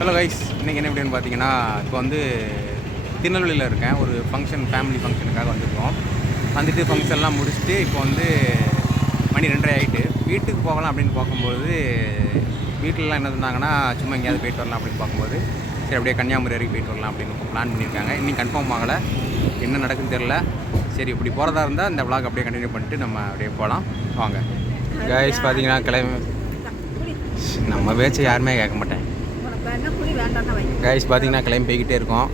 Hello guys, இன்றைக்கி என்ன எப்படின்னு பார்த்தீங்கன்னா, இப்போ வந்து திருநெல்வேலியில் இருக்கேன். ஒரு ஃபேமிலி ஃபங்க்ஷனுக்காக வந்திருக்கோம். வந்துட்டு ஃபங்க்ஷன்லாம் முடிச்சுட்டு இப்போ வந்து மணி 2:30 ஆகிட்டு வீட்டுக்கு போகலாம் அப்படின்னு பார்க்கும்போது, வீட்டிலலாம் என்ன சொன்னாங்கன்னா, சும்மா எங்கேயாவது போயிட்டு வரலாம் அப்படின்னு பார்க்கும்போது, சரி அப்படியே கன்னியாகுமரி வரைக்கும் போயிட்டு வரலாம் அப்படின்னு பிளான் பண்ணியிருக்காங்க. இன்னும் கன்ஃபார்ம் ஆகலை, என்ன நடக்குதுன்னு தெரில. சரி இப்படி போகிறதா இருந்தால் இந்த விளாக் அப்படியே கண்டினியூ பண்ணிட்டு நம்ம அப்படியே போகலாம் வாங்க. கைஸ் பார்த்தீங்கன்னா நம்ம பேச்சை யாருமே கேட்க மாட்டேன். கைஸ் பார்த்தீங்கன்னா கிளம்பி போய்கிட்டே இருக்கோம்.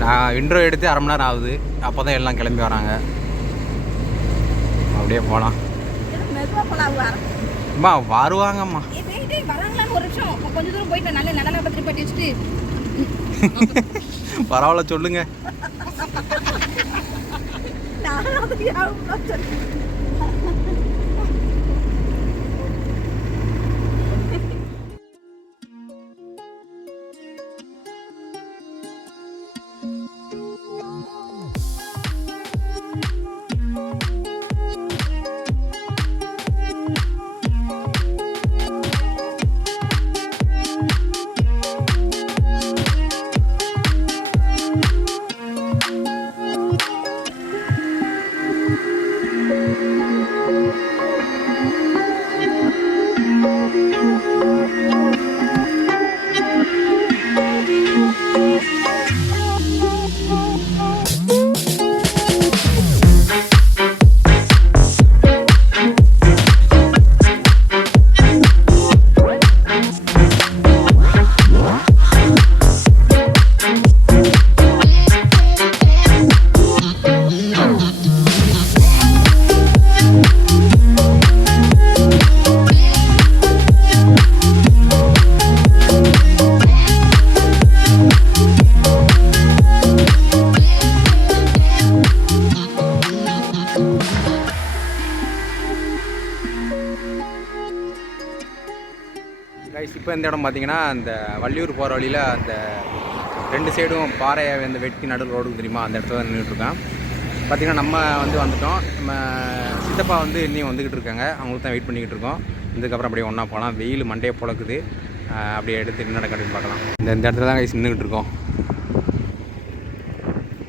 நான் இன்ட்ரோ எடுத்து அரை மணி நேரம் ஆகுது. அப்போ தான் எல்லாம் கிளம்பி வராங்க. அப்படியே போகலாம். அம்மா வருவாங்கம்மா. பரவாயில்ல சொல்லுங்க. கைஸ் இப்போ இந்த இடம் பார்த்தீங்கன்னா, அந்த வள்ளியூர் போகிற வழியில் அந்த 2 சைடும் பாறையை அந்த வெட்டி நடுவில் ரோடு தெரியுமா, அந்த இடத்துல தான் நின்றுட்டுருக்கேன். பார்த்திங்கன்னா நம்ம வந்துட்டோம். நம்ம சித்தப்பா இன்னும் வந்துக்கிட்டு இருக்காங்க. அவங்களுக்கு தான் வெயிட் பண்ணிக்கிட்டு இருக்கோம். இதுக்கப்புறம் அப்படியே ஒன்றா போகலாம். வெயில் மண்டையை பொழக்குது. அப்படியே எடுத்து என்ன நடக்குதுன்னு பார்க்கலாம். இந்த இடத்துல தான் கைஸ் நின்றுக்கிட்டு இருக்கோம்.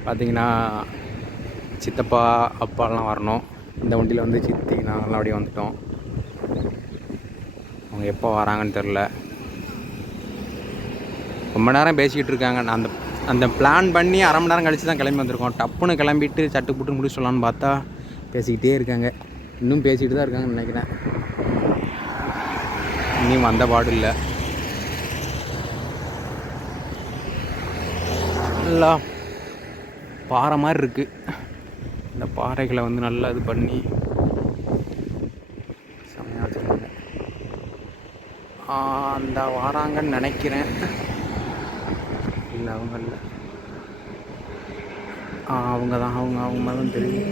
பார்த்திங்கன்னா சித்தப்பா அப்பாலாம் வரணும். இந்த வண்டியில் சித்தி நாங்கள்லாம் அப்படியே வந்துட்டோம். அவங்க எப்போ வராங்கன்னு தெரில. ரொம்ப நேரம் பேசிக்கிட்டு இருக்காங்க. நான் அந்த பிளான் பண்ணி அரை மணி நேரம் கழித்து தான் கிளம்பி வந்திருக்கோம். டப்புன்னு கிளம்பிட்டு சட்டு புட்டு முடிச்சு சொல்லலான்னு பார்த்தா பேசிக்கிட்டே இருக்காங்க. இன்னும் பேசிக்கிட்டு தான் இருக்காங்கன்னு நினைக்கிறேன். இன்னும் வந்த பாடு இல்லை. நல்லா பாறை மாதிரி இருக்குது. இந்த பாறைகளை நல்லா இது பண்ணி செம்மையாக வச்சுருக்காங்க. அந்த வராங்கன்னு நினைக்கிறேன். இல்லை அவங்க இல்லை, அவங்க தான். அவங்க மாதிரி தான் தெரியும்.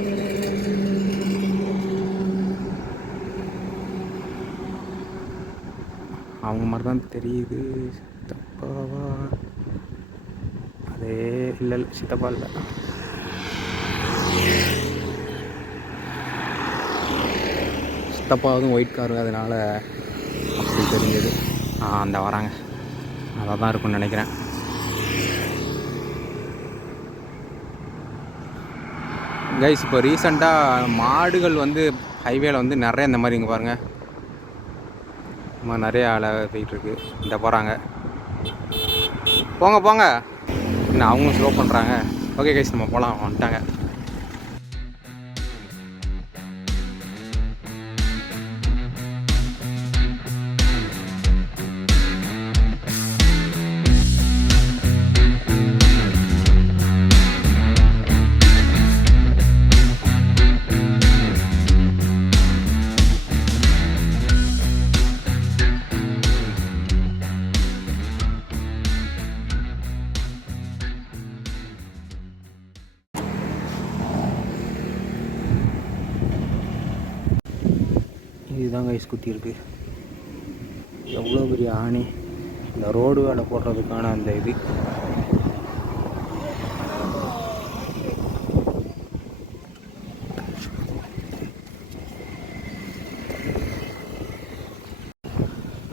அவங்க மாதிரி தான் தெரியுது. சித்தப்பாவா? அதே இல்லை, சித்தப்பா இல்லை. சித்தப்பாவும் ஒயிட் காரு, அதனால் அப்படி தெரிஞ்சது. அந்த வராங்க, அதாக தான் இருக்கும்னு நினைக்கிறேன். கைஸ் இப்போ ரீசெண்டாக மாடுகள் ஹைவேல நிறைய இந்த மாதிரி இங்கே பாருங்கள், நிறைய ஆளை போயிட்டுருக்கு. இந்த போகிறாங்க. போங்க போங்க, இன்னும் அவங்களும் ஸ்லோ பண்ணுறாங்க. ஓகே கைஸ், நம்ம போகலாம். வந்துட்டாங்க. இதுதான் கைஸ் குத்தி இருக்குது. எவ்வளோ பெரிய ஆணி. இந்த ரோடு வேலை போடுறதுக்கான அந்த இது.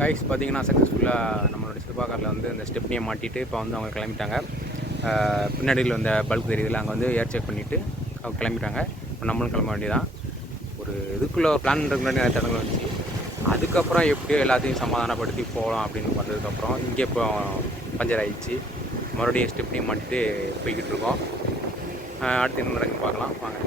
கைஸ் பார்த்தீங்கன்னா சக்ஸஸ்ஃபுல்லாக நம்மளோட சுபா காரில் வந்து அந்த ஸ்டெப்னியை மாட்டிட்டு இப்போ வந்து அவங்க கிளம்பிட்டாங்க. பின்னாடியில் வந்த பல்க் தெரியுதுல, அங்கே வந்து ஏர் செக் பண்ணிவிட்டு அவங்க கிளம்பிட்டாங்க. இப்போ நம்மளும் கிளம்ப வேண்டியதான். ஒரு இதுக்குள்ளே பிளான் பண்ணுறதுக்கு முன்னாடி நிறைய தடங்கள் வந்துச்சு. அதுக்கப்புறம் எப்படியோ எல்லாத்தையும் சமாதானப்படுத்தி போகலாம் அப்படின்னு வந்ததுக்கப்புறம் இங்கே இப்போ பஞ்சர் ஆகிடுச்சு. மறுபடியும் ஸ்டெப்னியும் மாட்டிட்டு போய்கிட்டு இருக்கோம். அடுத்து என்ன நடக்குன்னு பார்க்கலாம் வாங்க.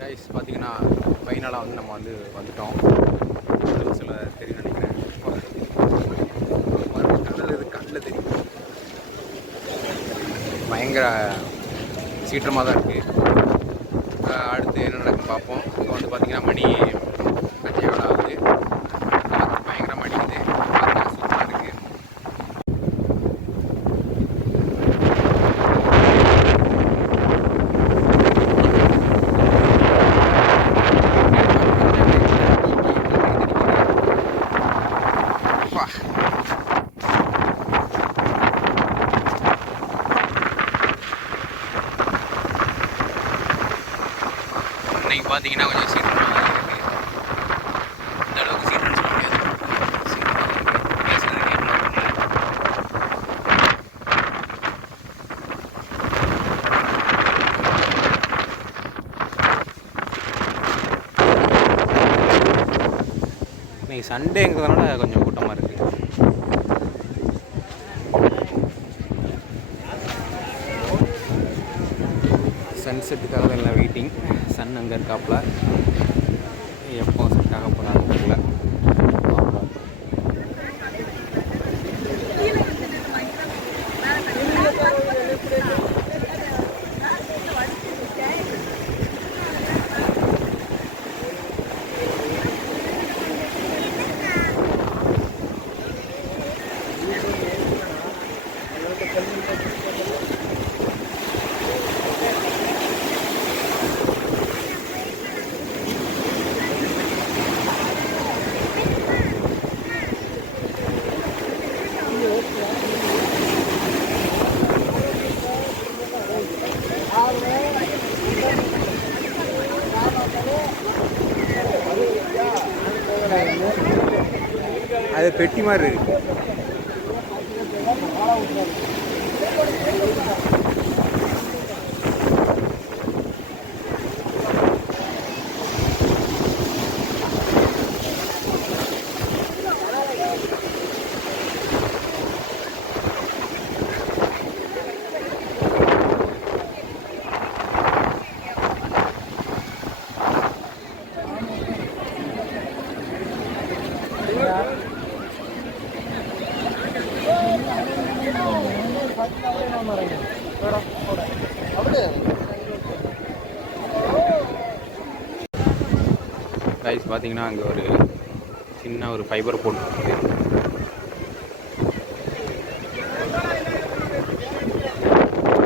கைஸ் பார்த்தீங்கன்னா ஃபைனலாக வந்து நம்ம வந்துட்டோம். சில தெரியும் நினைக்கிறேன். கண்ணில் தெரியும். பயங்கர சீற்றமாக தான் இருக்குது. அடுத்து என்ன நடக்குன்னு பார்ப்போம். இப்போ வந்து பார்த்திங்கன்னா மணி 5 ஆகுது. பயங்கரமாக அடிக்குது. சூப்பராக இருக்குது. இன்றைக்கி பார்த்தீங்கன்னா கொஞ்சம் சீக்கிரமாக தான் இருக்குது. இந்த அளவுக்கு சீக்கிரம் சொல்ல முடியாது. பேசுகிறது கேட்கணும். இன்றைக்கி சண்டேங்கிறதுனால கொஞ்சம் கூட்டமாக இருக்குது. சன்செட்டுக்காக தான் எல்லாம் வெயிட்டிங். சன் அங்கே இருக்காப்புல. எப்போ செட் ஆக போகிறான்னு தெரியல. அது பெட்டி மாதிரி இருக்கு. கைஸ் பார்த்தீங்கன்னா அங்கே ஒரு சின்ன ஒரு ஃபைபர் போட்டு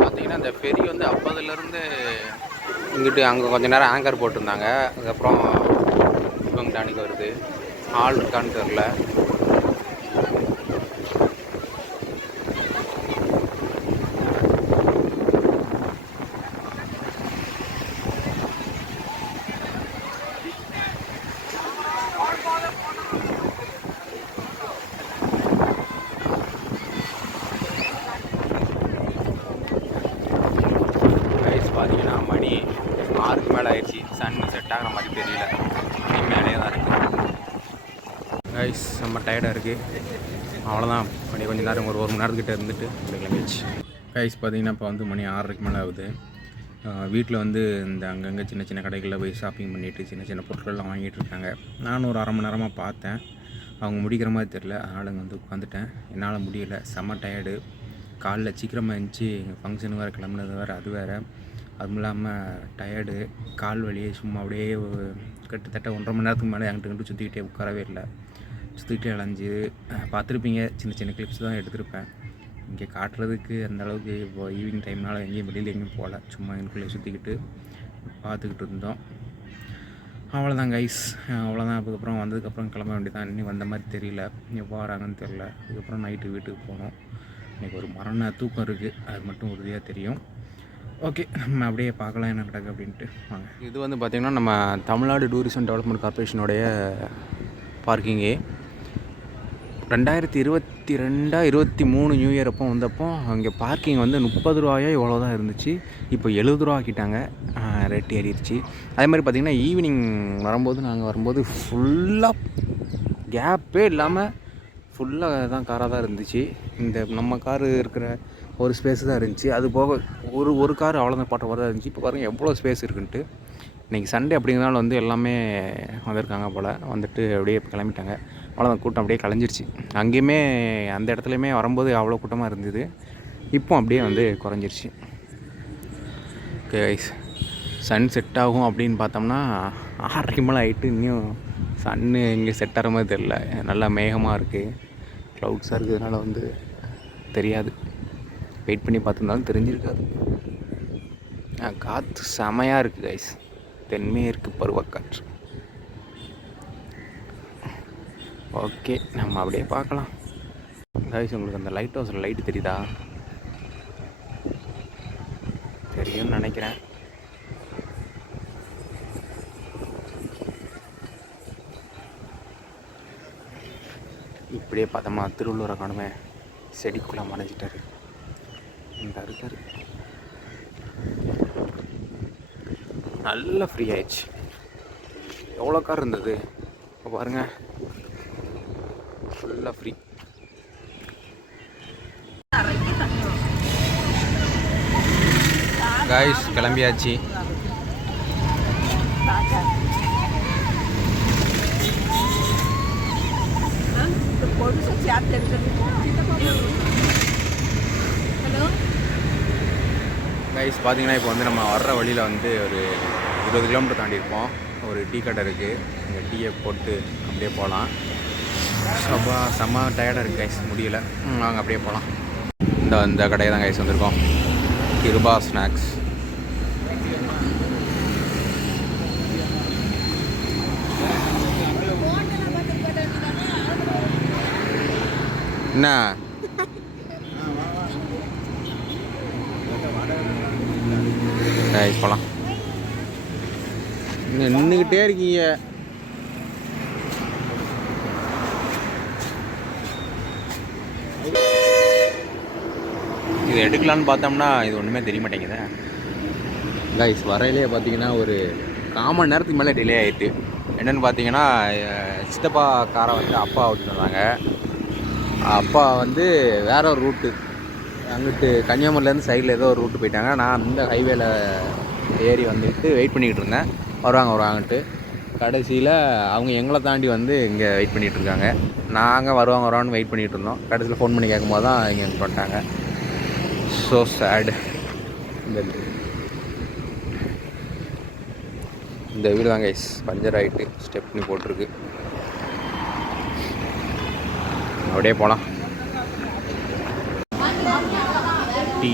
பார்த்தீங்கன்னா அந்த ஃபெரி வந்து அப்போதுலேருந்து இங்கிட்டு அங்கே கொஞ்சம் நேரம் ஆங்கர் போட்டிருந்தாங்க. அதுக்கப்புறம் இவங்க டானிக்கு வருது. ஆள் இருக்கான்னு தெரில. பார்த்தீங்கன்னா மணி 6க்கு மேலே ஆயிடுச்சு. சன் செட் ஆகிற மாதிரி தெரியல. மணி மேலே தான் இருக்குது. கைஸ் செம்ம டயர்டாக இருக்குது. அவ்வளோதான். மணி கொஞ்சம் நேரம் ஒரு மணி நேரத்துக்கிட்ட இருந்துட்டு அப்படி கிளம்பிடுச்சு. கைஸ் பார்த்தீங்கன்னா இப்போ வந்து மணி 6க்கு மேலே ஆகுது. வீட்டில் வந்து இந்த அங்கங்கே சின்ன சின்ன கடைகளில் போய் ஷாப்பிங் பண்ணிவிட்டு சின்ன சின்ன பொருட்கள்லாம் வாங்கிட்டு இருக்காங்க. நானும் ஒரு 1/2 மணி நேரமாக பார்த்தேன். அவங்க முடிக்கிற மாதிரி தெரில. அதனால் வந்து உட்காந்துட்டேன். என்னால் முடியலை. செம்ம டயர்டு. காலைல சீக்கிரமாக இருந்துச்சு. எங்கள் ஃபங்க்ஷனு வேறு கிளம்புனது வேறு, அது வேறு. அதுவும் இல்லாமல் டயர்டு, கால் வலியே. சும்மா அப்படியே கிட்டத்தட்ட 1.5 மணி நேரத்துக்கு மேலே என்கிட்ட சுற்றிக்கிட்டே உட்காரவே இல்லை. சுற்றிக்கிட்டே அலைஞ்சு பார்த்துருப்பீங்க. சின்ன சின்ன கிளிப்ஸ் தான் எடுத்திருப்பேன். இங்கே காட்டுறதுக்கு அந்தளவுக்கு இப்போ ஈவினிங் டைம்னால் எங்கேயும் வெளியில் எங்கேயும் போகல. சும்மா எனக்குள்ளே சுற்றிக்கிட்டு பார்த்துக்கிட்டு இருந்தோம். அவ்வளோதான் கைஸ். அவ்வளோதான். அதுக்கப்புறம் வந்ததுக்கப்புறம் கிளம்ப வேண்டியதான். இன்னும் வந்த மாதிரி தெரியல. எப்போ வராங்கன்னு தெரில. அதுக்கப்புறம் நைட்டு வீட்டுக்கு போகணும். இன்றைக்கி ஒரு மரண தூக்கம் இருக்குது. அது மட்டும் உறுதியாக தெரியும். ஓகே, நம்ம அப்படியே பார்க்கலாம் என்ன நடக்குது அப்படின்ட்டு வாங்க. இது வந்து பார்த்திங்கன்னா நம்ம Tamil Nadu tourism development கார்பரேஷனுடைய பார்க்கிங்கே. 2022-23 new year அப்போ வந்தப்போ அங்கே பார்க்கிங் வந்து 30 ரூபாயோ இவ்வளோ தான் இருந்துச்சு. இப்போ 70 ரூபா ஆக்கிட்டாங்க. ரேட் ஏறிடுச்சு. அதே மாதிரி பார்த்திங்கன்னா ஈவினிங் நாங்கள் வரும்போது ஃபுல்லாக கேப்பே இல்லாமல் ஃபுல்லாக தான் காராக தான் இருந்துச்சு. இந்த நம்ம காரு இருக்கிற ஒரு ஸ்பேஸ் தான் இருந்துச்சு. அது போக ஒரு கார் அவ்வளோதான் பாட்ட மாதிரி தான் இருந்துச்சு. இப்போ பாருங்கள் எவ்வளோ ஸ்பேஸ் இருக்குன்ட்டு. இன்றைக்கி சண்டே அப்படிங்கிறனால வந்து எல்லாமே வந்திருக்காங்க போல். வந்துட்டு அப்படியே கிளம்பிட்டாங்க. அவ்வளோதான். கூட்டம் அப்படியே கலைஞ்சிருச்சு. அங்கேயுமே அந்த இடத்துலையுமே வரும்போது அவ்வளோ கூட்டமாக இருந்தது. இப்போ அப்படியே வந்து குறைஞ்சிருச்சு. ஓகே கைஸ், சன் செட் ஆகும் அப்படின்னு பார்த்தோம்னா 6:30 மேலே ஆகிட்டு இன்னும் சன்னு இங்கே செட் ஆகிற மாதிரி தெரில. நல்லா மேகமாக இருக்குது, க்ளவுட்ஸாக இருக்கிறதுனால வந்து தெரியாது. வெயிட் பண்ணி பார்த்துருந்தாலும் தெரிஞ்சிருக்காது. காற்று செமையாக இருக்குது கைஸ். தென்மேற்கு பருவக்காற்று. ஓகே, நம்ம அப்படியே பார்க்கலாம் கைஸ். உங்களுக்கு அந்த லைட் ஹவுஸில் லைட்டு தெரியுதா? தெரியும்னு நினைக்கிறேன். இப்படியே பார்த்தோம்னா திருவள்ளுவரை காணுமே, செடிக்குள்ளே மறைஞ்சிட்டாரு. இந்த இருக்காரு. நல்லா ஃப்ரீ ஆயிடுச்சு. எவ்வளோ கார் இருந்தது இப்போ பாருங்கள், ஃபுல்லாக ஃப்ரீ. காய்ஸ் கிளம்பியாச்சு. கைஸ் பார்த்தீங்கன்னா இப்போ வந்து நம்ம வர்ற வழியில் வந்து ஒரு 20 கிலோமீட்டர் தாண்டி இருப்போம். ஒரு டீ கடை இருக்குது. இங்கே டீயை போட்டு அப்படியே போகலாம். செம்ம டயர்டாக இருக்குது கைஸ், முடியல. நாங்கள் அப்படியே போகலாம். இந்த கடையை தான் கைஸ் வந்திருக்கோம். கிருபா ஸ்நாக்ஸ். என்ன போகலாம். நின்றுக்கிட்டே இருக்கீங்க. இது எடுக்கலான்னு பார்த்தோம்னா இது ஒன்றுமே தெரிய மாட்டேங்குது கைஸ். வரையிலே பார்த்தீங்கன்னா ஒரு 1/4 மணி நேரத்துக்கு மேலே டிலே ஆகிட்டு. என்னென்னு பார்த்தீங்கன்னா சித்தப்பா காரை வந்து அப்பா ஓட்டிட்டு வந்தாங்க. அப்பா வந்து வேற ஒரு ரூட்டு, அங்கிட்டு கன்னியாகுமரியிலேருந்து சைடில் ஏதோ ஒரு ரூட்டு போயிட்டாங்க. நான் இந்த ஹைவேல ஏறி வந்துட்டு வெயிட் பண்ணிக்கிட்டு இருந்தேன். வருவாங்கன்ட்டு. கடைசியில் அவங்க எங்களை தாண்டி வந்து இங்கே வெயிட் பண்ணிகிட்டு இருக்காங்க. நாங்கள் வருவான்னு வெயிட் பண்ணிகிட்டு இருந்தோம். கடைசியில் ஃபோன் பண்ணி கேட்கும்போது தான் இங்கே எங்கிட்ட வந்துட்டாங்க. ஸோ சேடு. இந்த வீடு தாங்க கைஸ் பஞ்சர் ஆகிட்டு ஸ்டெப்னி போட்டிருக்கு. அப்படியே போகலாம். டீ